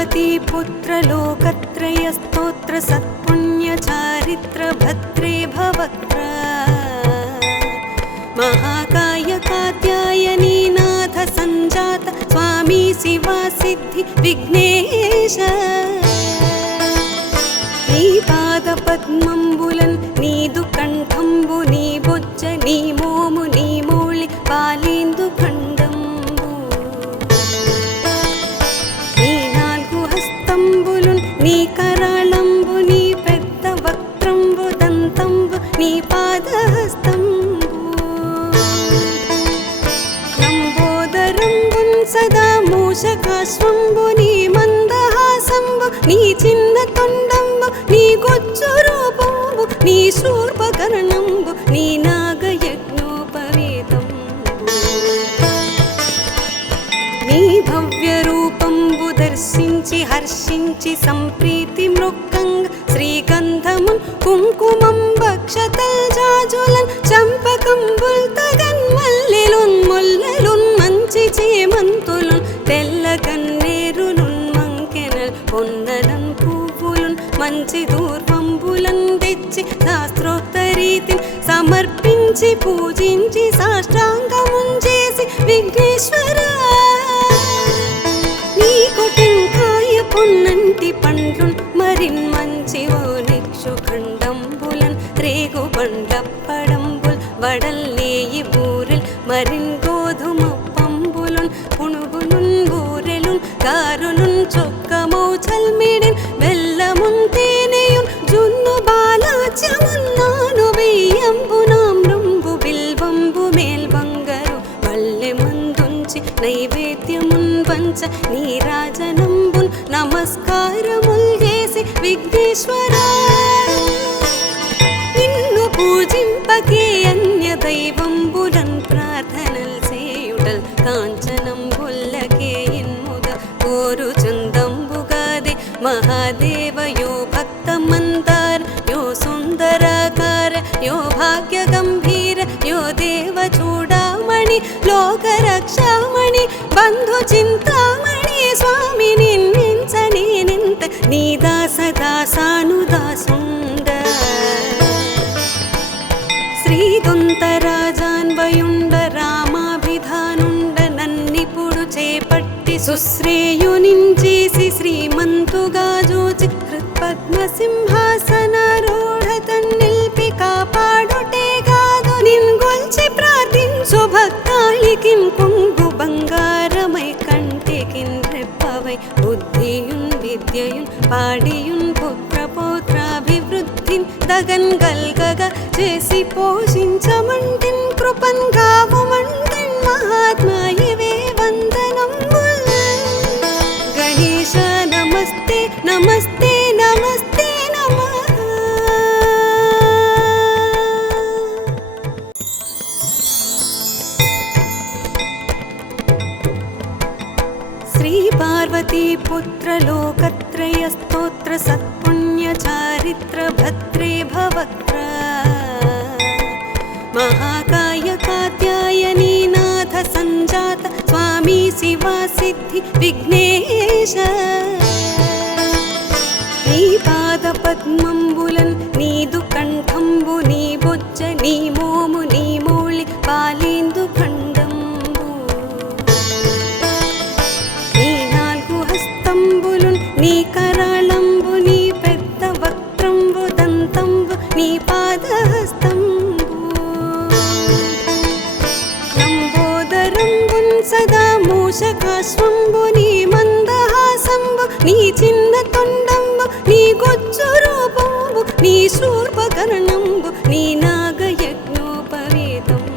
पार्वती पुत्र लोकत्रय स्तोत्र सत्पुण्य चारित्र भद्रे भवक्त्र महाकाय कात्यायनी नाथ संजात स्वामी शिवा सिद्धि विघ्नेश नी पाद पद्मंबुलन नीदु कंठंबु नी बोज्ज नी मोमु नी मोळि पालेंदु खंडंबु नी नाल्गु हस्तंबुलुन नी कराळंबु नी पेद्द वक्त्रंबु दंतंबु नी पादहस्తంబు లంబోదరంబున్ సదా మూషకాశ్వంబు నీ మందహాసంబు నీ చిన్న తొండంబు నీ గొజ్జు రూపంబు నీ శూర్పకర్ణంబు నీ నాగయజ్ఞోపవేతంబు నీ భవ్య రూపంబు దర్శించి హర్షించి సంప్రీతి మృక్కంగ శ్రీగంధమున్ కుంకుమం భక్షతల్ జాజులన్ చంపకంబుల్ తగన్ మల్లెలున్ ముల్లెలున్ మంచి చేమంతులున్ తెల్ల గన్నేరులున్ మంకెనల్ పొన్నలం పువ్వులున్ మంచి దూర్వంబులన్ తెచ్చి శాస్త్రోక్త రీతిని సమర్పించి పూజించి సాష్టాంగమున్ చేసి విఘ్నేశ్వర నీ కొటెంకాయ పొన్నంటి పండ్లున్ మరిన్ మంచి ఓనిక్షు ఖండంబులన్ రేగు బండప్పడంబుల్ వడల్లేయి బూరెల్ మరిన్ గోధుమ పంబులున్ పునుగులున్ బూరెలున్ గారులున్ చొక్కమౌ చల్మిడిన్ బెల్లమున్ తేనెయున్ జున్ను బాలాచ్యమున్నాను వెయ్యంబునామ్రంబు బిల్వంబు మేల్బంగరు వల్లె మందుంచి నైవేద్యమున్ వంచ నీరాజనంబున్ నమస్కారముల్ చేసి విఘ్నేశ్వర నిన్ను పూజింపకే అన్య దైవంబులన్ ప్రార్థనల్ చేయుటల్ కాంచనంబుల్లకే ఇన్ముద కోరు చందంబుగాదే మహాదేవ యో భక్త మందార యో సుందరాకార యో భాగ్య గంభీర యో దేవ చూడామణి లోక రక్షామణి బంధు చింతామణి స్వామి నిన్నించని నింత నీ దాస దాసానుదాసుండ శ్రీదొంతరాజాన్వయుండ రామాభిధానుండ నన్నిపుడు చేపట్టి సుశ్రేయునించేసి శ్రీమంతుగా జోచి హృత్పద్మ సింహాసనారూఢ తన్నిల్పి కాపాడుటే కాదు నిన్గొల్చి ప్రార్థించు భక్తాళికిన్ కొంగు బంగారమై కంటికిన్ రెప్పవై బుద్ధియున్ విద్యయున్ పాడియున్ పుత్ర పౌత్రాభివృద్ధిన్ దగన్ గల్గగ చేసి పోషించమంటిన్ కృపన్ గావుమంటిన్ మహాత్మాయివే వందనంబుల్ గణేశ నమస్తే నమస్తే నమస్తే నమః శ్రీ పార్వతీ పుత్ర లోకత్రయ స్తోత్ర సత్పుణ్య చారిత్ర భద్రే భవక్త్ర महाकाय कात्यायनी नाथ संजात स्वामी शिवा सिद्धि विघ्नेश नी पाद पद्मंबुलन नीदु कंठंबु नी बोज्ज नी मोमु नी मोळि पालेंदु खंडंबु नी नाल्गु हस्तंबुलुन नी कराळंबु नी पेद्द वक्त्रंबु दंतंबु नी पादहस्తంబు సదా మూషకాశ్వంబు నీ మందహాసంబు నీ చిన్న తొండంబు నీ గొజ్జు రూపంబు నీ శూర్పకర్ణంబు నీ నాగయజ్ఞోపవేతంబు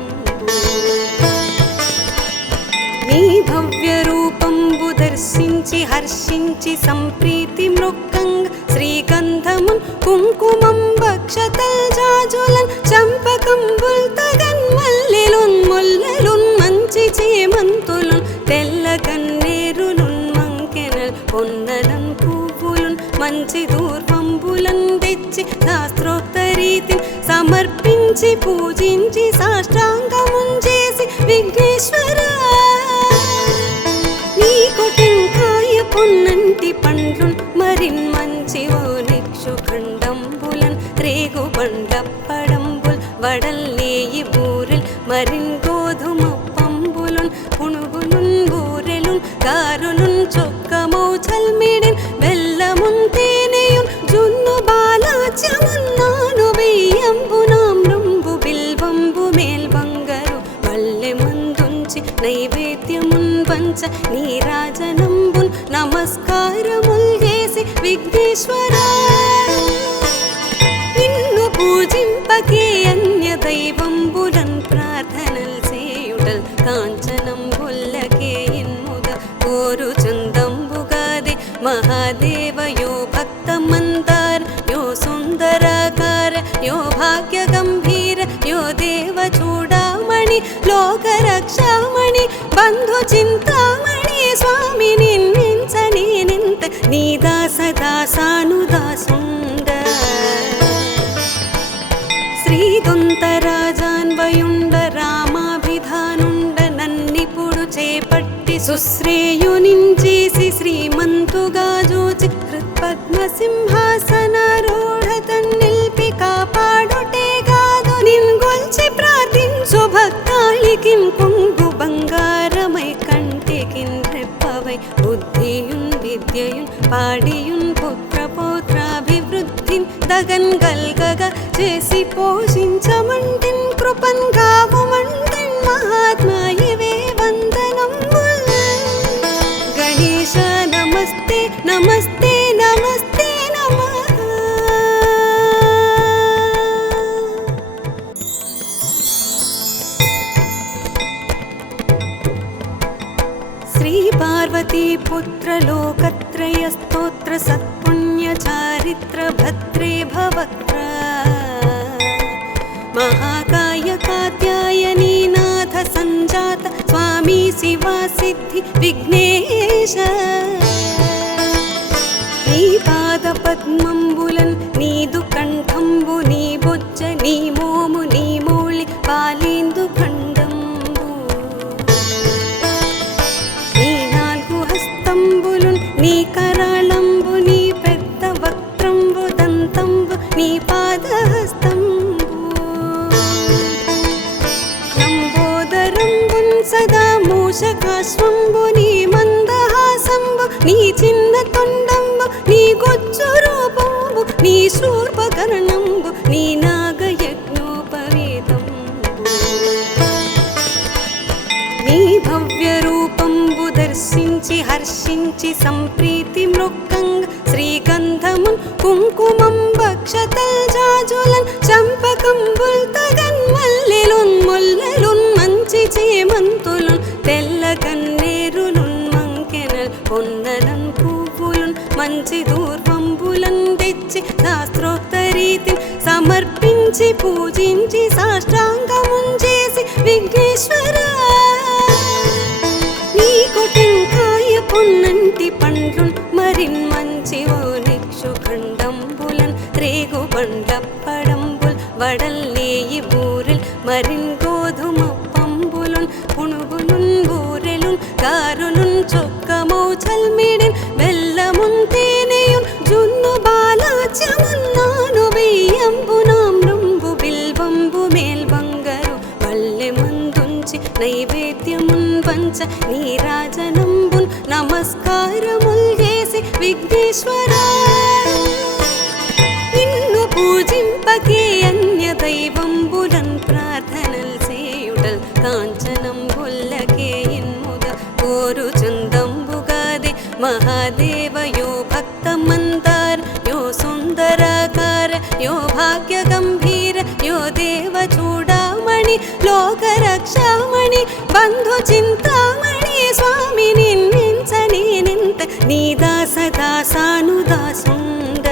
నీ భవ్య రూపంబు దర్శించి హర్షించి సంప్రీతి మృక్కంగ శ్రీగంధమున్ కుంకుమం భక్షతల్ జాజులన్ చంపకంబుల్ తగన్ మల్లెలున్ ముల్లెలున్ మంచి చేమంతులున్ తెల్ల గన్నేరులున్ మంకెనల్ పొన్నలం పువ్వులున్ మంచి దూర్వంబులన్ తెచ్చి శాస్త్రోక్త రీతిని సమర్పించి పూజించి సాష్టాంగమున్ చేసి విఘ్నేశ్వర నీ కొటెంకాయ పొన్నంటి పండ్లు వడల్నేయి బూరెల్ మరిన్ గోధుమప్పంబులున్ పుణుగులున్ బూరెలున్ గారులున్ చొక్కమౌ చల్మిడిన్ బెల్లమున్ తేనెయున్ జున్ను బాలాచ్యమున్ నాను వెయ్యంబు నామ్రంబు బిల్వంబు మేల్ బంగరు వల్లెమందుంచి నైవేద్యమున్ పంచ నీరాజనంబున్ నమస్కారముల్ చేసి విఘ్నేశ్వరా నిన్ను పూజింపకే అన్య దైవంబులన్ ప్రార్థనల్ చేయుటల్ కాంచనంబుల్లకే ఇన్ముద కోరు చందంబుగాదే మహాదేవ యో భక్త మందార యో సుందరాకార యో భాగ్య గంభీర యో దేవ చూడామణి లోక రక్షామణి బంధు చింతామణి స్వామి నిన్నించని నింత నీ దాస దాసానుదాసుండ శ్రీదొంతరాజాన్వయుండ రామాభిధానుండ నన్నిపుడు చేపట్టి సుశ్రేయునించేసి శ్రీమంతుగా జోచి హృత్పద్మసింహాసనారూఢ తన్నిల్పి కాపాడుటే కాదు నిన్గొల్చి ప్రార్థించు భక్తాళికిన్ కొంగు బంగారమై కంటికిన్ రెప్పవై బుద్ధియున్ విద్యయున్ పాడియున్ పుత్ర పౌత్రాభివృద్ధిన్ దగన్ గల్గగా చేసి పోషించమంటిన్ కృపన్ గావుమంటిన్ మహాత్మాయివే వందనంబుల్ గణేశ నమస్తే నమస్తే నమస్తే నమః శ్రీ పార్వతీ పుత్ర లోకత్రయ స్తోత్ర సత్పుణ్య చారిత్ర భద్రే భవక్త్ర మహాకాయ కాత్యాయనీ నాథ సంజాత స్వామి శివా సిద్ధి విఘ్నేశ నీ పాద పద్మంబులన్ నీదు కంఠంబు నీ బొజ్జ నీ మోము నీ మౌళి పాలేందు ఖండంబు నీ నాలుగు హస్తంబులున్ నీ కరాళంబు నీ పెద్ద వక్త్రంబు దంతంబు నీ పాదహస్తంబు లంబోదరంబున్ సదా మూషకాశ్వంబు నీ మందహాసంబు నీ చిన్న తొండంబు నీ గొజ్జు రూపంబు నీ శూర్పకర్ణంబు నీ నాగయజ్ఞోపవేతంబు నీ భవ్య రూపంబు దర్శించి హర్షించి సంప్రీతి మృక్కంగ శ్రీగంధమున్ కుంకుమం భక్షతల్ జాజులన్ చంపకంబుల్ తగన్ మల్లెలున్ ముల్లెలున్ మంచి చేమంతులున్ తెల్ల గన్నేరులున్ మంకెనల్ పొన్నలన్ పువ్వులున్ మంచి దూర్వంబులన్ తెచ్చి శాస్త్రోక్త రీతిని సమర్పించి పూజించి సాష్టాంగమున్ చేసి విఘ్నేశ్వరా నీకు టెంకాయ పొన్నంటి పండ్లున్ మరిన్ మంచి ఓ నిక్షు ఖండంబులన్ రేగు బండప్పడంబుల్ వడల్నేయి బూరెల్ మరిన్ గోధుమప్పంబులున్ పుణుగులున్ బూరెలున్ గారులున్ చొక్కమౌ చల్మిడిన్ బెల్లమున్ తేనెయున్ జున్ను బాలాచ్యమున్ నాను వెయ్యంబు నామ్రంబు బిల్వంబు మేల్ బంగరు వల్లెమందుంచి నైవేద్యమున్ పంచ నీరాజనంబున్ నమస్కారముల్ చేసి విఘ్నేశ్వరా నిన్ను పూజింపకే అన్య దైవంబులన్ ప్రార్థనల్ చేయుటల్ కాంచనంబుల్లకే ఇన్ముద కోరు చందంబుగాదే మహాదేవ యో భక్త మందార యో సుందరాకార యో భాగ్య గంభీర యో దేవ చూడామణి లోక రక్షామణి బంధు చింతామణి స్వామి నిన్నించని నింత నీ దాస దాసానుదాసుండ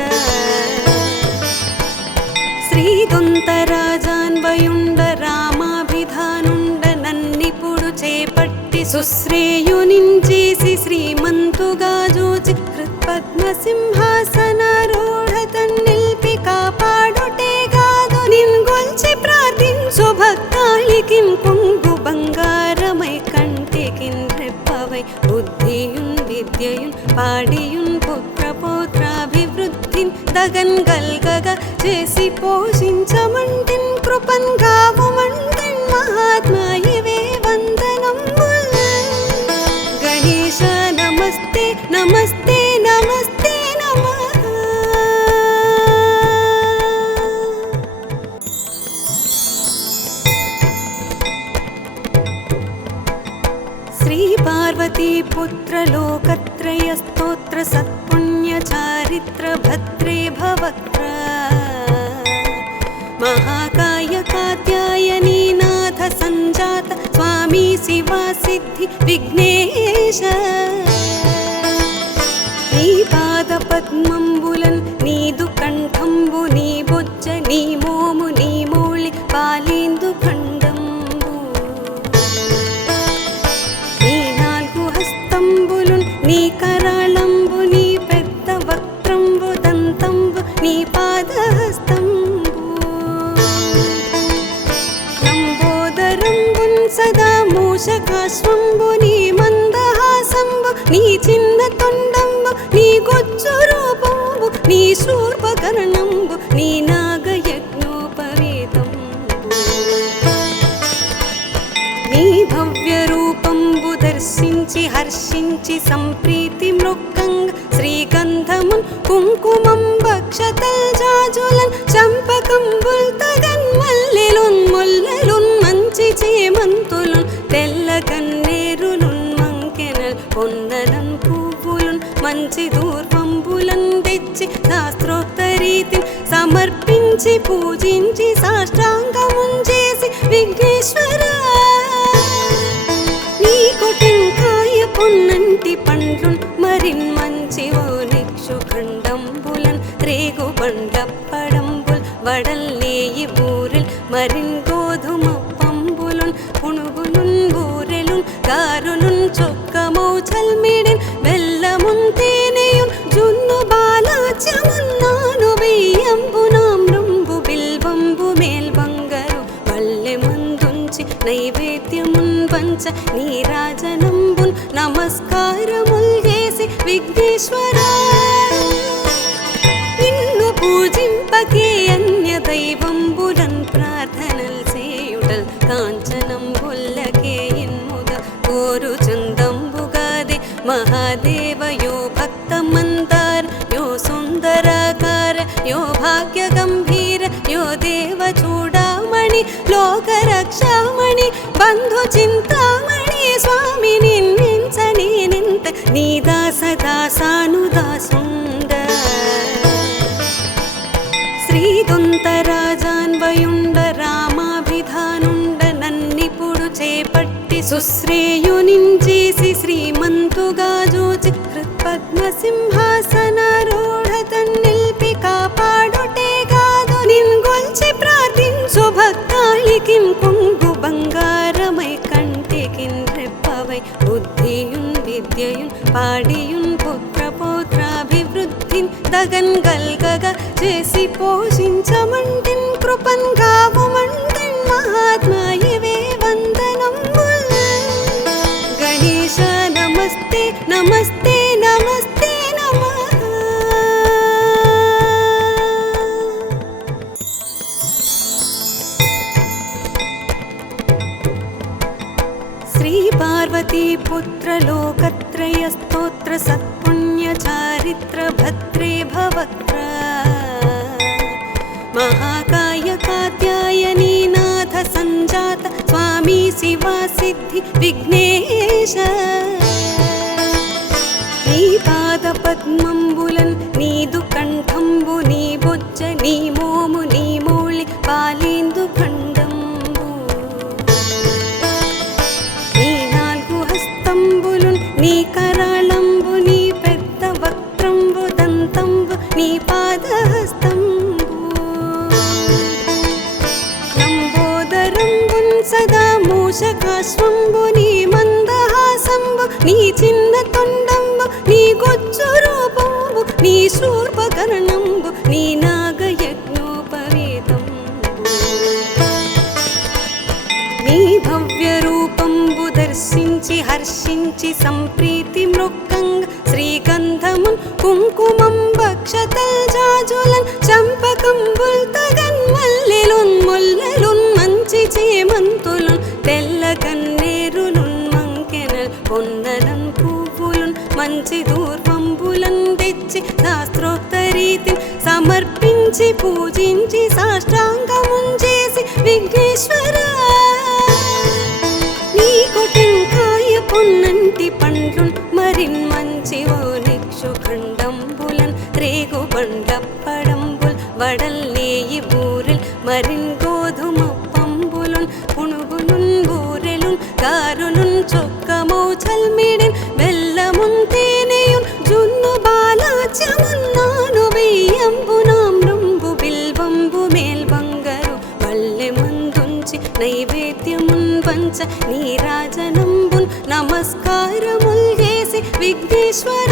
శ్రీదొంతరాజాన్వయుండ రామాభిధానుండ నన్నిపుడు చేపట్టి సుశ్రేయునించేసి శ్రీమంతుగా జోచి హృత్పద్మసింహాసనారూఢ తన్నిల్పి కాపాడుటే కాదు నిన్గొల్చి ప్రార్థించు భక్తాళికిన్ కొంగు బంగారమై కంటికిన్ రెప్పవై బుద్ధియున్ విద్యయున్ పాడియున్ పుత్ర పౌత్రాభివృద్ధిన్ దగన్ గల్గగా చేసి పోషించమంటిన్ కృపన్ మహాత్మా ఇవే వందనంబుల్. గణేశ నమస్తే నమస్తే నమస్తే నమః. శ్రీ పార్వతీ పుత్ర లోకత్రయ స్తోత్ర సత్పుణ్య చారిత్ర భద్రే భవక్త్ర. మహాకాయ కాత్యాయనీ నాథ సంజాత స్వామి శివా సిద్ధి విఘ్నేశ. నీ పాద పద్మంబులన్ నీదు కంఠంబు నీ బొజ్జ నీ మోము నీ మౌళి పాలేందు ఖండంబు. నీ నాలుగు హస్తంబులున్ నీ కరాళంబు నీ పెద్ద వక్త్రంబు దంతంబు నీ పాదహస్తంబు. లంబోదరంబున్ సదా మూషకాశ్వంబు నీ మందహాసంబు నీ చిన్న తొండంబు నీ గొజ్జు రూపంబు నీ శూర్పకర్ణంబు నీ నాగయజ్ఞోపవేతంబు. నీ భవ్య రూపంబు దర్శించి హర్షించి సంప్రీతి మృక్కంగ శ్రీగంధమున్ కుంకుమం భక్షతల్ జాజులన్ చంపకంబుల్ తగన్ మల్లెలున్ ముల్లలున్ మంచి చేమంతులున్ తెల్ల కన్నేరులున్ మంకెనల్ పొన్నలన్ పువ్వులున్ మంచి దూర్వంబులన్ తెచ్చి శాస్త్రోక్త రీతిని సమర్పించి పూజించి సాష్టాంగమున్ చేసి విఘ్నేశ్వర. నీకు టెంకాయ పొన్నంటి పండ్లున్ మరిన్ మంచి ఓనిక్షు ఖండంబులన్ రేగు బండప్పడంబుల్ వడల్లేయి బూరెల్ మరిన్ గోధుమ పంబులున్ పునుగులున్ బూరెలున్ గారులున్ చొక్కమౌ చల్మిడిన్ బెల్లమున్ తేనెయున్ జున్ను బాలాచ్యమున్ నాను బియ్యంబు నామ్రంబు బిల్వంబు మేల్బంగరు వల్లె మందుంచి నైవేద్యమున్ పంచ నీరాజనంబున్ నమస్కారముల్ చేసి విఘ్నేశ్వర. నిన్ను పూజింపకే అన్య దైవంబులన్ ప్రార్థనల్ చేయుటల్ కాంచనంబుల్లకే ఇన్ముద కోరు చందంబుగాదే మహాదేవ యో భక్త మందార యో సుందరాకార యో భాగ్య గంభీర యో దేవ చూడామణి లోక రక్షామణి బంధు చింతామణి స్వామి నిన్నించని నింత నీ దాస దాసానుదాసుండ. శ్రీదొంతరాజాన్వయుండ రామాభిధానుండ నన్నిపుడు చేపట్టి సుశ్రేయునించేసి శ్రీమంతుగా జూచి హృత్పద్మ సింహాసనారూఢ తన్నిల్పి కాపాడుటే కాదు నిన్గొల్చి ప్రార్థించు భక్తాళికిం కొంగు బంగారమై కంటికిన్ రెప్పవై బుద్ధియున్ విద్యయున్ పాడియున్ పుత్ర పౌత్రాభివృద్ధిన్ దగన్ గల్గగ చేసి పోషించమంటిన్ కృపన్ గావుమంటిన్ మహాత్మా ఇవే వందనంబుల్. గణేశ నమస్తే నమస్తే నమస్తే నమః. శ్రీ పార్వతీ పుత్ర లోకత్రయ స్తోత్ర సత్పుణ్య చారిత్ర భద్రే భవక్త్ర. మహాకాయ కాత్యాయనీ నాథ సంజాత స్వామి శివా సిద్ధి విఘ్నేశ. నీ పాద పద్మంబులన్ నీదు కంఠంబు నీ బొజ్జ నీ మోము నీ మౌళి పాలేందు ఖండంబు. నీ నాలుగు హస్తంబులున్ నీ కరాళంబు నీ పెద్ద వక్త్రంబు దంతంబు నీ పాదహస్తంబు. లంబోదరంబున్ సదా మూషకాశ్వంబు నీ మందహాసంబు నీ చిన్న తొండంబు నీ గొజ్జు రూపంబు నీ శూర్పకర్ణంబు నీ నాగయజ్ఞోపవేతంబు. నీ భవ్య రూపంబు దర్శించి హర్షించి సంప్రీతి మృక్కంగ శ్రీగంధమున్ కుంకుమం భక్షతల్ జాజులన్ చంపకంబుల్ తగన్ మల్లెలున్ ముల్లలున్ మంచి చేమంతులున్ మంచి దూర్వంబులను తెచ్చి శాస్త్రోక్త రీతిని సమర్పించి పూజించి సాష్టాంగముంచేసి విఘ్నేశ్వర నీకు టెంకాయ పొన్నంటి పండ్లున్ మరిన్ మంచివో నిక్షు ఖండంబులన్ రేగు బండప్పడంబుల్ వడల్లేయి బూరెల్ మరిన్ గోధుమ పంబులున్ పుణుగులున్ బూరెలున్ గారులున్ చొక్కమౌ చల్మిడిన్ బెల్లమున్ తేనెయున్ జున్ను బాలాచ్యమున్నాను వెయ్యంబు నామ్రంబు బిల్వంబు మేల్బంగరు వల్లె మందుంచి నైవేద్యమున్ పంచ నీరాజనంబున్ నమస్కారముల్ చేసి విఘ్నేశ్వర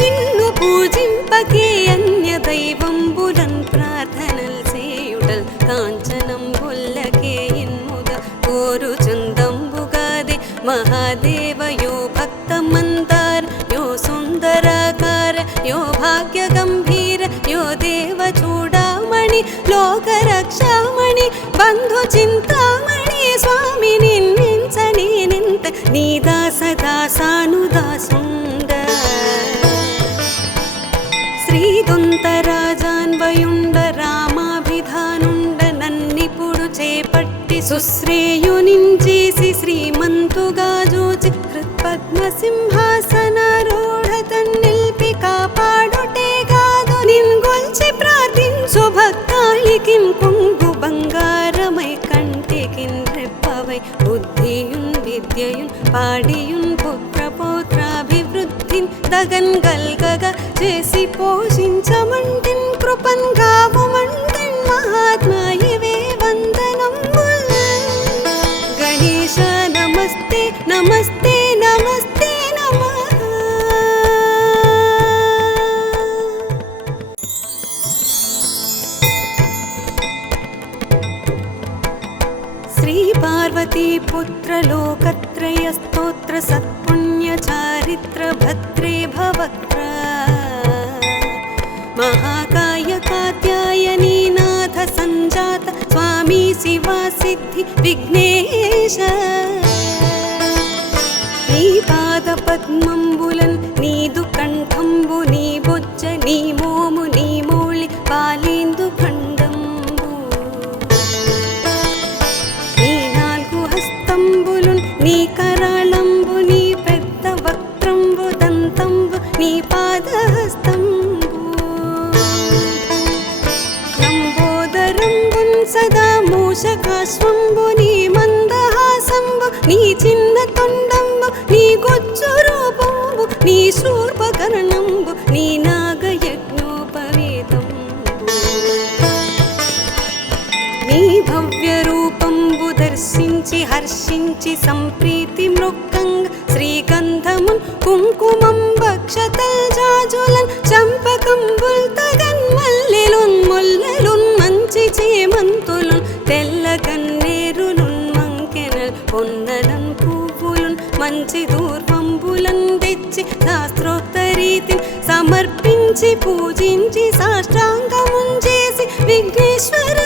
నిన్ను పూజింపకే అన్య దైవంబులన్ ప్రార్థనల్ చేయుటల్ కాంచనంబుల్లకే ఇన్ముద కోరు చందంబుగాదే మహాదేవ యో భక్త మందార యో సుందరాకార యో భాగ్య గంభీర యో దేవ చూడామణి లోక రక్షామణి బంధు చింతామణి స్వామి నిన్నించని నింత నీ దాస దాసానుదాసుండ శ్రీదొంతరాజాన్వయుండ రామాభిధానుండ నన్నిపుడు చేపట్టి సుశ్రేయునించేసి శ్రీమంతుగా జోచి హృత్పద్మసింహాసనారూఢ తన్నిల్పి కాపాడుటే కాదు నిన్గొల్చి ప్రార్థించు భక్తాళికిన్ కొంగు బంగారమై కంటికిన్ రెప్పవై బుద్ధియున్ విద్యయున్ పాడియున్ పుత్ర పౌత్రాభివృద్ధిన్ దగన్ గల్గగా చేసి పోషించమంటిన్ కృపన్ గావుమంటిన్ మహాత్మాయివే వందనంబుల్ గణేశ నమస్తే నమస్తే నమస్తే నమః శ్రీ పార్వతీ పుత్ర లోకత్రయ స్తోత్ర సత్పుణ్య చారిత్ర భద్రే భవక్త్ర మహాకాయ కాత్యాయనీ నాథ సంజాత స్వామి శివా సిద్ధి విఘ్నేశ నీ పాద పద్మంబులన్ నీదు కంఠంబు నీ బొజ్జ నీ మోము నీ మౌళి పాలేందు ఖండంబు నీ నాలుగు హస్తంబులున్ నీ కరాళంబు నీ పెద్ద వక్త్రంబు దంతంబు నీ పాదహస్తంబు లంబోదరంబున్ సదా మూషకాశ్వంబు నీ మందహాసంబు నీ చిన్న తొండంబు నీ గొచ్చు రూపంబు నీ శూర్పకర్ణంబు నీ నాగయజ్ఞోపవేతంబు నీ భవ్య రూపంబు దర్శించి హర్షించి సంప్రీతి మృక్కంగ శ్రీగంధమున్ కుంకుమం భక్షతల్ జాజులన్ చంపకంబుల్ తగన్ మల్లెలున్ ముల్లెలున్ మంచి చేమంతులున్ తెల్ల గన్నేరులున్ మంకెనల్ పొన్నలన్ పువ్వులున్ మంచి దూర్వంబులన్ తెచ్చి శాస్త్రోక్త రీతిని సమర్పించి పూజించి సాష్టాంగముంచేసి విఘ్నేశ్వర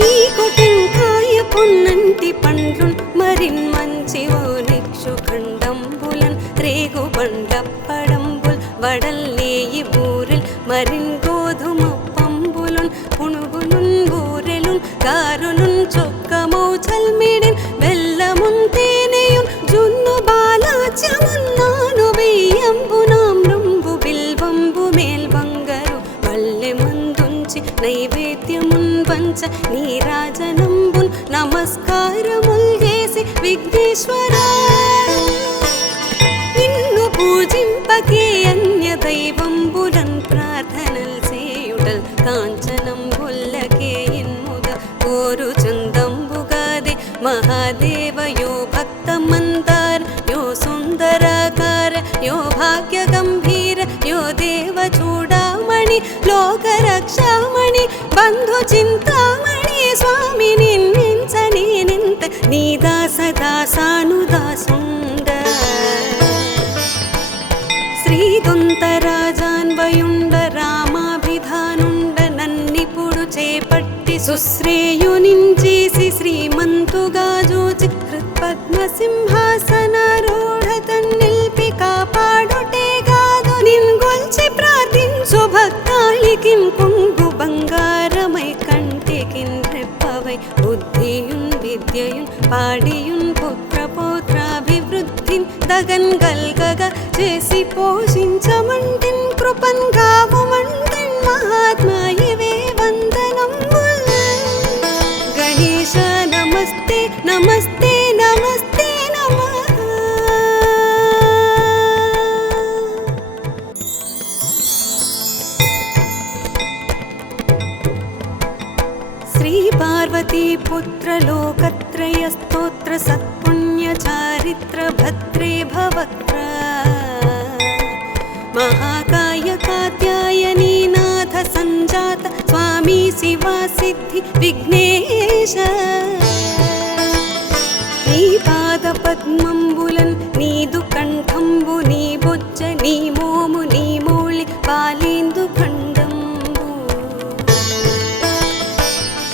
నీకు టెంకాయ పొన్నంటి పండ్లున్ మరిన్ మంచివో నిక్షు ఖండంబులన్ రేగు బండప్పడంబుల్ వడల్లేయి బూరెల్ మరిన్ గోధుమ పంబులున్ పుణుగులున్ బూరెలున్ గారులున్ చొక్కమౌ చల్మిడిన్ బెల్లమున్ తేనెయున్ జున్ను బాలాచ్యమున్నాను వెయ్యంబు నామ్రంబు బిల్వంబు మేల్బంగరు వల్లె మందుంచి నైవేద్యమున్ పంచ నీరాజనంబున్ నమస్కారముల్ చేసి విఘ్నేశ్వర నిన్ను పూజింపకే అన్య దైవంబులన్ ప్రార్థనల్ చేయుటల్ కాంచనంబుల్లకే ఇన్ముద కోరు చందంబుగాదే మహాదేవ యో భక్త మందార యో సుందరాకార యో భాగ్య గంభీర యో దేవ చూడామణి లోక రక్షామణి బంధు చింతామణి స్వామి నిన్నించని నింత నీ దాస దాసానుదాసుండ శ్రీదొంతరాజాన్వయుండ రామాభిధానుండ నన్నిపుడు చేపట్టి సుశ్రేయునించేసి శ్రీమంతుగా జోచి పద్మసింహాసనారూఢ తన్నిల్పి కాపాడుటే గాదు నిన్గొల్చి ప్రార్థించు భక్తాళికిన్ కొంగు బంగారమై కంటికిన్ రెప్పవై బుద్ధియున్ విద్యయున్ పాడియున్ పుత్ర పౌత్రాభివృద్ధిన్ దగన్ గల్గగా చేసి పోషించమంటిన్ కృపన్ గావుమంటిన్ మహాత్మా ఇవే వందనంబుల్ గణేశ నమస్తే నమస్తే నమస్తే నమః. శ్రీ పార్వతీ పుత్ర లోకత్రయ స్తోత్ర సత్పుణ్య చారిత్ర భద్రే భవక్త్ర మహాకాయ కాత్యాయనీ నాథ సంజాత స్వామి శివా సిద్ధి విఘ్నేశ నీ పాద పద్మంబులన్ నీదు కంఠంబు నీ బొజ్జ నీ మోము నీ మౌళి పాలేందు ఖండంబు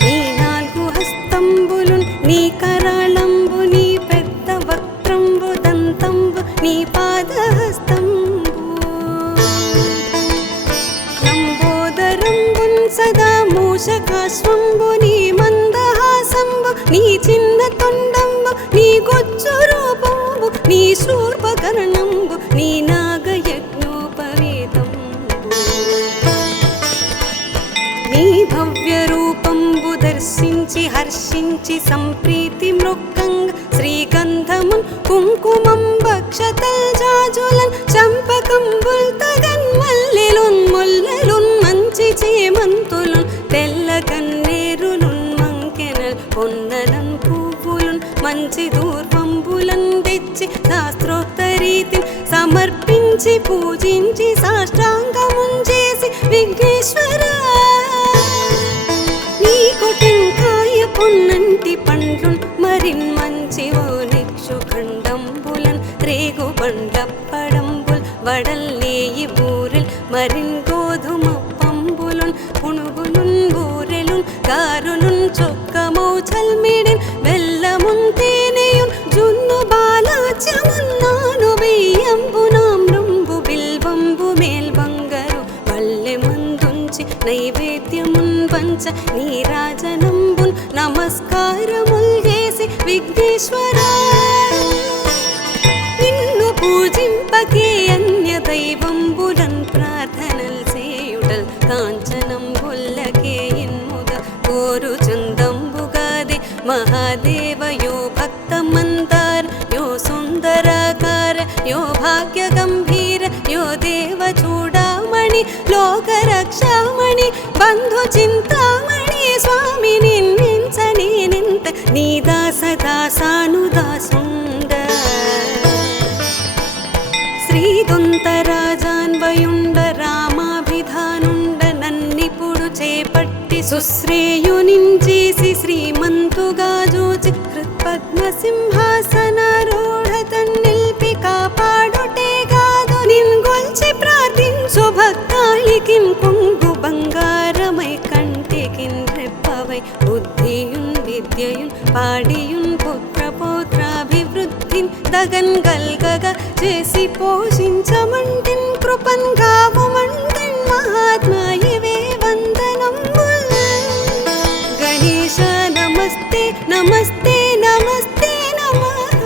నీ నాలుగు హస్తంబులున్ నీ కరాళంబు నీ పెద్ద వక్త్రంబు దంతంబు నీ పాదహస్తంబు లంబోదరంబున్ సదా మూషకాశ్వంబు నీ మందహాసంబు నీ చిన్న తొండంబు నీ గొజ్జు రూపంబు నీ శూర్పకర్ణంబు నీ నాగయజ్ఞోపవేతంబు నీ భవ్య రూపంబు దర్శించి హర్షించి సంప్రీతి మృక్కంగ శ్రీగంధమున్ కుంకుమం భక్షతల్ జాజులన్ చంపకంబుల్ తగన్ మల్లెలున్ ముల్లెలున్ మంచి చేమంతులున్ తెల్ల కన్నేరులున్ మంకెనల్ పొన్నలన్ పువ్వులున్ మంచి దూర్వంబులన్ తెచ్చి శాస్త్రోక్త రీతిని సమర్పించి పూజించి సాష్టాంగమున్ చేసి విఘ్నేశ్వర నీకు టెంకాయ పొన్నంటి పండ్లున్ మరిన్ మంచి ఓ నిక్షు ఖండంబులన్ రేగు బండప్పడంబుల్ వడల్లేయి బూరెల్ మరిన్ గోధుమ పంబులున్ పునుగులున్ బూరెలున్ కారులున్ చొక్కమౌ చల్మిడిన్ బెల్లమున్ తేనెయున్ జున్ను బాలాచ్యమున్నాను బియ్యంబు నామ్రంబు బిల్వంబు మేల్బంగరు పల్లె మందుంచి నైవేద్యమున్ పంచ నీరాజనంబున్ నమస్కారముల్ చేసి విఘ్నేశ్వర నిన్ను పూజింపకే అన్య దైవంబులన్ ప్రార్థనల్ చేయుటల్ కాంచనం బొల్లకే ఇన్ముద కోరు చందంబుగాది మహాదేవ యో భక్త మందార యో సుందరాకార యో భాగ్య గంభీర యో దేవ చూడామణి లోక రక్షామణి బంధు చింతామణి స్వామి నిన్నించని నింత నీ దాస దాసానుదాసుండ శ్రీదొంతరాజాన్వయుండ రామాభిధానుండ నన్నిపుడు చేపట్టి సుశ్రేయునించేసి శ్రీమంతుగా జూచి హృత్పద్మసింహాసనారూఢ తన్నిల్పి కాపాడుటే గాదు నిన్గొల్చి ప్రార్థించు భక్తాళికిన్ కొంగు బంగారమై కంటికిన్ రెప్పవై బుద్ధియున్ విద్యయున్ పాడియున్ పుత్ర పౌత్రాభివృద్ధిన్ దగన్ గల్గగా చేసి పోషించమంటిన్ కృపన్ గావుమంటిన్ మహాత్మా ఇవే వందనంబుల్ గణేశ నమస్తే నమస్తే నమస్తే నమః.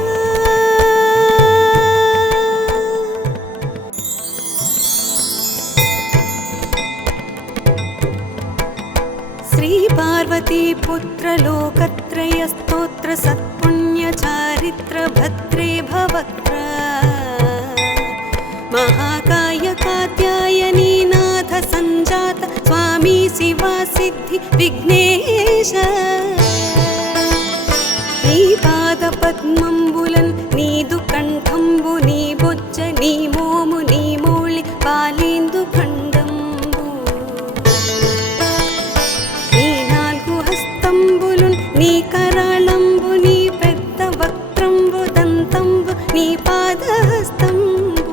శ్రీ పార్వతీ పుత్ర లోకత్రయ స్తోత్ర సత్పుణ్య చారిత్ర భద్రే భవక్త్ర మహాకాయ కాత్యాయనీ నాథ సంజాత స్వామి శివా సిద్ధి విఘ్నేశ నీ పాద పద్మంబులన్ నీదు కంఠంబు నీ బొజ్జ నీ మోము నీ మౌళి పాలేందు ఖండంబు నీ నాలుగు హస్తంబులున్ నీ కరాళంబు నీ పెద్ద వక్త్రంబు దంతంబు నీ పాదహస్తంబు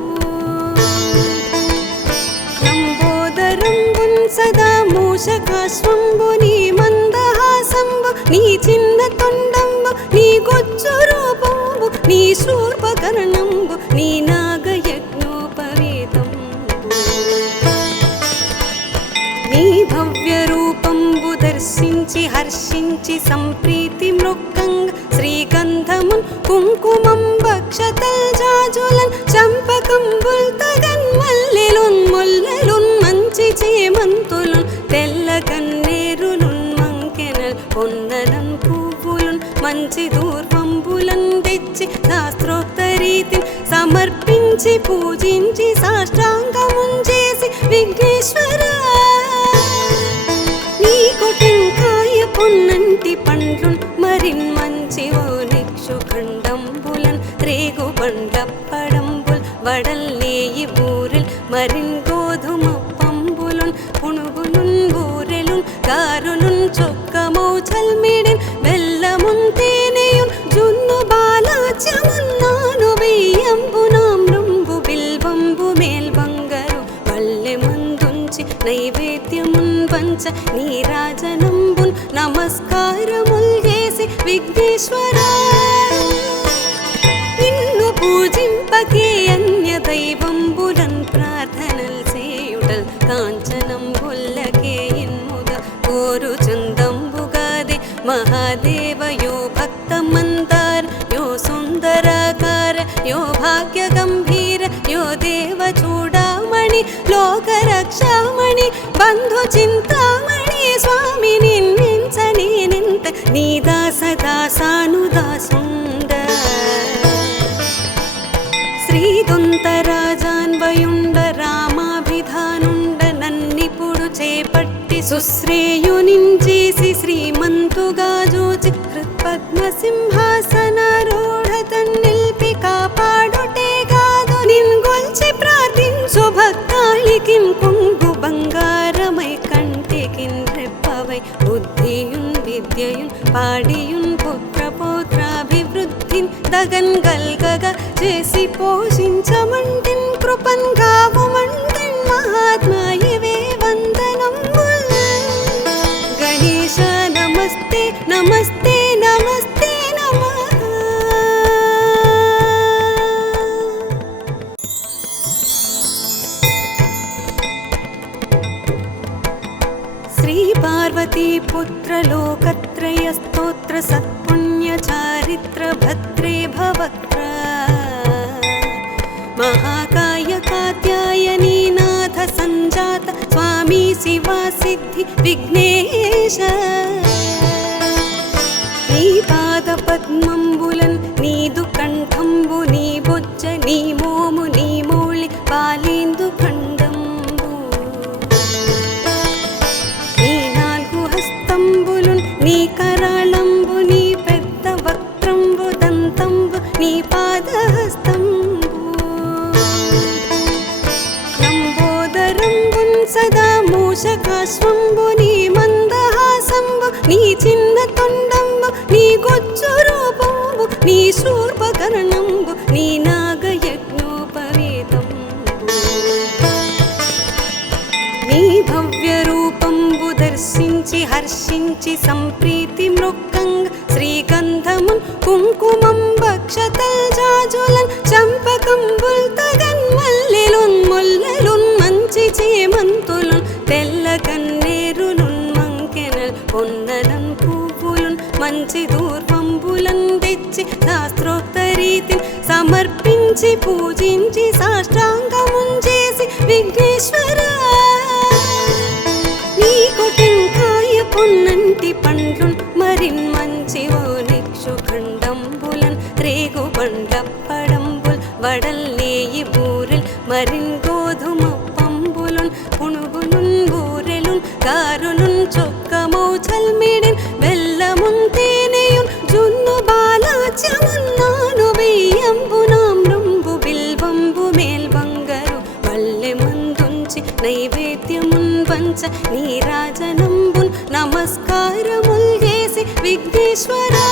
లంబోదరంబున్ సదా మూషకాశ్వంబు నీ మందహాసంబు నీ చిన్న తొండంబు నీ గొజ్జు రూపం హర్షించి సంప్రీతి మృక్కంగ శ్రీగంధమున్ కుంకుమం భక్షతల్ జాజులన్ చంపకంబుల్ తగన్ మల్లెలున్ ముల్లెలున్ మంచి చేమంతులున్ తెల్ల కన్నేరులున్ మంకెనల్ పొన్నలం పువ్వులున్ మంచి దూర్వంబులన్ తెచ్చి శాస్త్రోక్త రీతిని సమర్పించి పూజించి సాష్టాంగమున్ చేసి విఘ్నేశ్వరా నీకు టెంకాయ పొన్నంటి పండ్లున్ మరిన్ మంచి ఓ నిక్షు ఖండంబులన్ రేగు బండప్పడంబుల్ వడల్లేయి బూరెల్ మరిన్ గోధుమ పంబులున్ పునుగులున్ బూరెలున్ గారులున్ చొక్కమౌ చల్మిడిన్ బెల్లమున్ తేనెయున్ జున్ను బాలాచ్యమున్ నాను వెయ్యంబునామ్రంబు బిల్వంబు మేల్ బంగారు పల్లె మందుంచి నైవేద్యమున్ పంచ నీరాజనంబున్ నమస్కారముల్ చేసి విఘ్నేశ్వరా నిన్ను పూజింపకే అన్య దైవంబులన్ ప్రార్థనల్ చేయుటల్ కాంచనంబుల్లకే ఇన్ముద కోరు చందంబుగాదే మహాదేవ యో భక్త మందార యో సుందరాకార యో భాగ్య గంభీర యో దేవ చూడామణి లోక రక్షామణి బంధు చింతామణి స్వామి నిన్నించని నింత నీ దాస దాసానుదాసుండ శ్రీదొంతరాజాన్వయుండ రామాభిధానుండ నన్నిపుడు చేపట్టి సుశ్రేయునించేసి శ్రీమంతుగా జోచి హృత్పద్మ సింహాసనారూఢ తన్నిల్పి కాపాడుటే కాదు నిన్గొల్చి ప్రార్థించు భక్తాళికిన్ కొంగు బంగారమై కంటికిన్ రెప్పవై బుద్ధియున్ విద్యయున్ పాడియున్ పుత్ర పౌత్రాభివృద్ధిన్ దగన్ గల్గగా చేసి పోషించమంటిన్ కృపన్ గావుమంటిన్ మహాత్మా ఇవే వందనంబుల్ గణేశ నమస్తే నమస్తే నమస్తే నమః శ్రీ పార్వతీ పుత్ర లోకత్రయ స్తోత్ర సత్పుణ్య చారిత్ర భద్రే భవక్త్ర మహాకాయ కాత్యాయనీ నాథ సంజాత స్వామి శివా సిద్ధి విఘ్నేశ నీ పాద పద్మంబులన్ నీదు కంఠంబు నీ బొజ్జ నీ మోము నీ మౌళి పాలేందు ఖండంబు నీ నాలుగు హస్తంబులున్ నీ కరాళంబు నీ పెద్ద వక్త్రంబు దంతంబు నీ పాదహస్తంబు లంబోదరంబున్ సదా మూషకాశ్వంబు నీ మందహాసంబు నీ చిన్న తొండంబు నీ గొజ్జు రూపంబు నీ శూర్పకర్ణంబు నీ నాగయజ్ఞోపవేతంబు నీ భవ్య రూపంబు దర్శించి హర్షించి సంప్రీతి మృక్కంగ శ్రీగంధమున్ కుంకుమం భక్షతల్ జాజులన్ చంపకంబుల్ తగన్ మల్లెలున్ ముల్లెలున్ మంచి చేమంతులున్ తెల్ల కన్నేరులున్ మంకెనల్ పొన్నలం పువ్వులున్ మంచి దూర్వంబులన్ తెచ్చి శాస్త్రోక్త రీతిని సమర్పించి పూజించి సాష్టాంగమున్ చేసి విఘ్నేశ్వరా నీకు టెంకాయ పొన్నంటి పండ్లున్ మరిన్ మంచి ఓ నిక్షు ఖండంబులన్ రేగు బండప్పడంబుల్ వడల్లేయి బూరెల్ మరిన్ గోధుమ పంబులున్ పునుగులున్ బూరెలున్ గారులున్ చొక్కమౌ చల్మిడిన్ బెల్లమున్ తేనెయున్ జున్ను బాలాచ్యమున్ నాను వెయ్యంబునామ్రంబు బిల్వంబు మేల్ బంగారు పల్లె మందుంచి నైవేద్యమున్ పంచ నీరాజనంబున్ నమస్కారముల్ చేసి విఘ్నేశ్వరా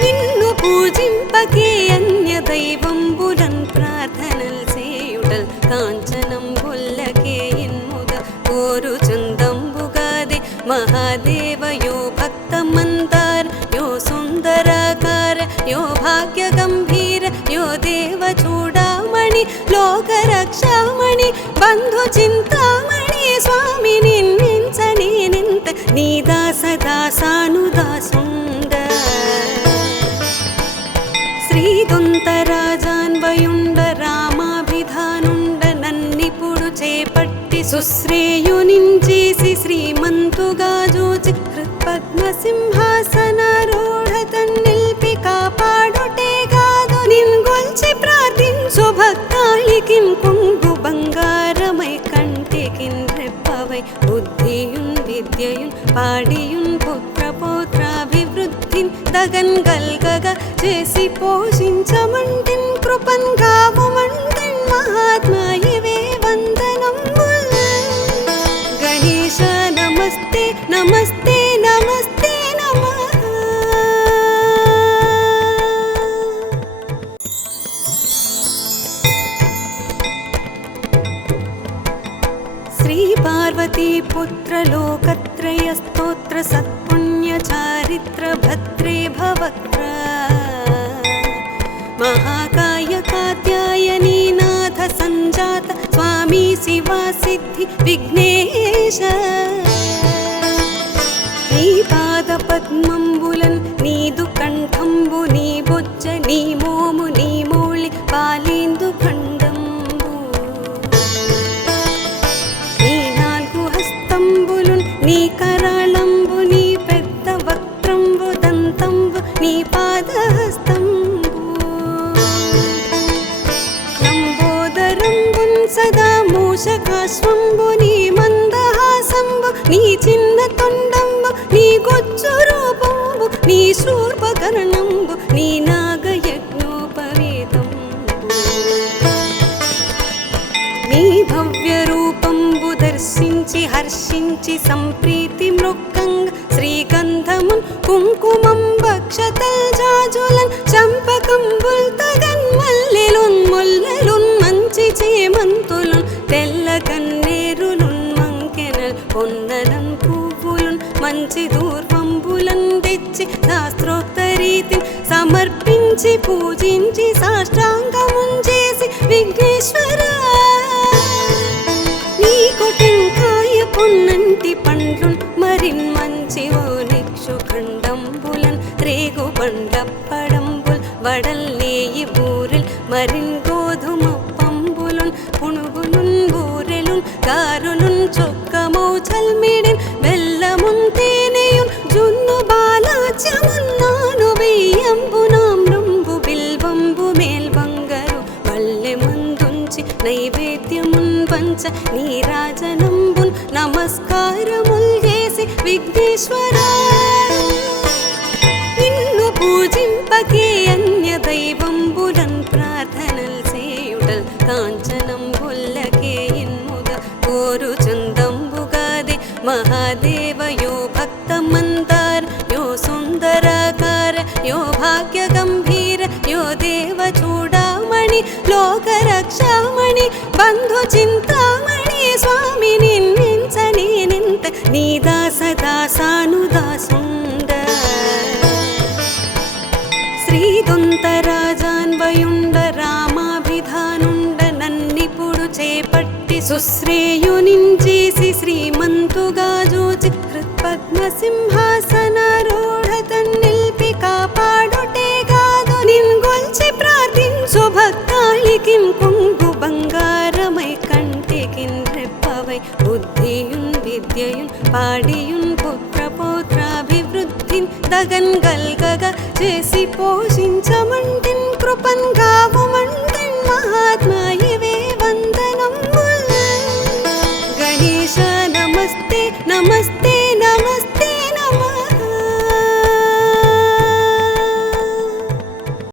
నిన్ను పూజింపకే అన్య దైవంబులన్ ప్రార్థనల్ చేయుటల్ కాంచనంబుల్లకే ఇన్ముద కోరు చందంబుగాదే మహాదేవ యో భక్త మందార యో సుందరాకార యో భాగ్య గంభీర యో దేవ చూడామణి లోక రక్షామణి బంధు చింతామణి స్వామి నిన్నించని నింత నీ దాస సదా సానుదాసుండ శ్రీదొంతరాజాన్వయుండ రామాభిధానుండ నన్నిపుడు చేపట్టి సుశ్రేయునించేసి శ్రీమంతుగా జోచి హృత్పద్మసింహాసనారూఢ తన్నిల్పి కాపాడుటే కాదు నిన్గొల్చి ప్రార్థించు భక్తాళికిన్ కొంగు బంగారమై కంటికిన్ రెప్పవై బుద్ధియున్ విద్యయున్ పాడియున్ పుత్ర పౌత్రాభివృద్ధిన్ దగన్ గల్గగా చేసి పోషించమంటిన్ కృపన్ గావుమంటిన్ మహాత్మా ఇవే వందనంబుల్ గణేశ నమస్తే నమస్తే నమస్తే నమః. శ్రీ పార్వతీ పుత్ర లోకత్రయ స్తోత్ర సత్పుణ్య చారిత్ర భద్రే భవక్ర మహాకాయ కాత్యాయనీ నాథ సంజాత స్వామి శివా సిద్ధి విఘ్నేశ నీ పాద పద్మంబులన్ నీదు కంఠంబు నీ బొజ్జ నీ మోము నీ మౌళి పాలేందు ఖండంబు నీ నాలుగు హస్తంబులున్ నీ కరాళంబు నీ పెద్ద వక్త్రంబు దంతంబు నీ పాదహస్తంబు లంబోదరంబున్ సదా మూషకాశ్వంబు నీ మందహాసంబు నీ చిన్న తొండంబు నీ గొజ్జు రూపంబు నీ శూర్పకర్ణంబు నీ నాగయజ్ఞోపవీతంబు నీ భవ్య రూపంబు దర్శించి హర్షించి సంప్రీతి మృక్కంగ శ్రీగంధమున్ కుంకుమం భక్షతల్ జాజులన్ చంపకంబుల్ తగన్ మల్లెలున్ ముల్లెలున్ మంచి చేమంతులున్ తెల్ల కన్నేరులున్ మంకెనల్ పొన్నలం పువ్వులున్ మంచి దూర్వంబులన్ తెచ్చి శాస్త్రోక్త రీతిని సమర్పించి పూజించి సాష్టాంగమున్ చేసి విఘ్నేశ్వర నీకు టెంకాయ పొన్నంటి పండ్లున్ మరిన్ మంచి ఓ నిక్షు ఖండంబులన్ రేగు బండప్పడంబుల్ వడల్లేయి బూరెల్ మరిన్ గోధుమ పంబులున్ పుణుగులున్ బూరెలున్ గారులున్ చొక్కమౌ చల్మిడిన్ బెల్లమున్ తేనెయున్ జున్ను బాలాచ్యమున్నాను వెయ్యంబు నామ్రంబు బిల్వంబు మేల్బంగరు పల్లె మందుంచి నైవేద్యమున్ పంచ నీరాజనంబున్ నమస్కారముల్ చేసి విఘ్నేశ్వర నిన్ను పూజింపకే అన్య దైవంబులన్ ప్రార్థనల్ చేయుటల్ కాంచనంబుల్లకే ఇన్ముద కోరు చందంబుగాదే మహాదేవ యో భక్త మందార యో సుందరాకార యో భాగ్య గంభీర యో దేవ చూడామణి లోక రక్షామణి బంధు చింతామణి స్వామి నిన్నించని నింత నీ దాస దాసానుదాసుండ శ్రీదొంతరాజాన్వయుండ రామాభిధానుండ నన్నిపుడు చేపట్టి సుశ్రేయునించేసి శ్రీమంతుగా జోచి హృత్పద్మసింహాసనారూఢ తన్నిల్పి కాపాడుటే కాదు నిన్గొల్చి ప్రార్థించు భక్తాళికిన్ కొంగు బంగారమై కంటికిన్ రెప్పవై బుద్ధియున్ విద్యయున్ పాడియున్ పుత్ర పౌత్రాభివృద్ధిన్ దగన్ గల్గగా చేసి పోషించమంటిన్ కృపన్ గావుమంటిన్ మహాత్మా ఇవే వందనంబుల్ గణేశ నమస్తే నమస్తే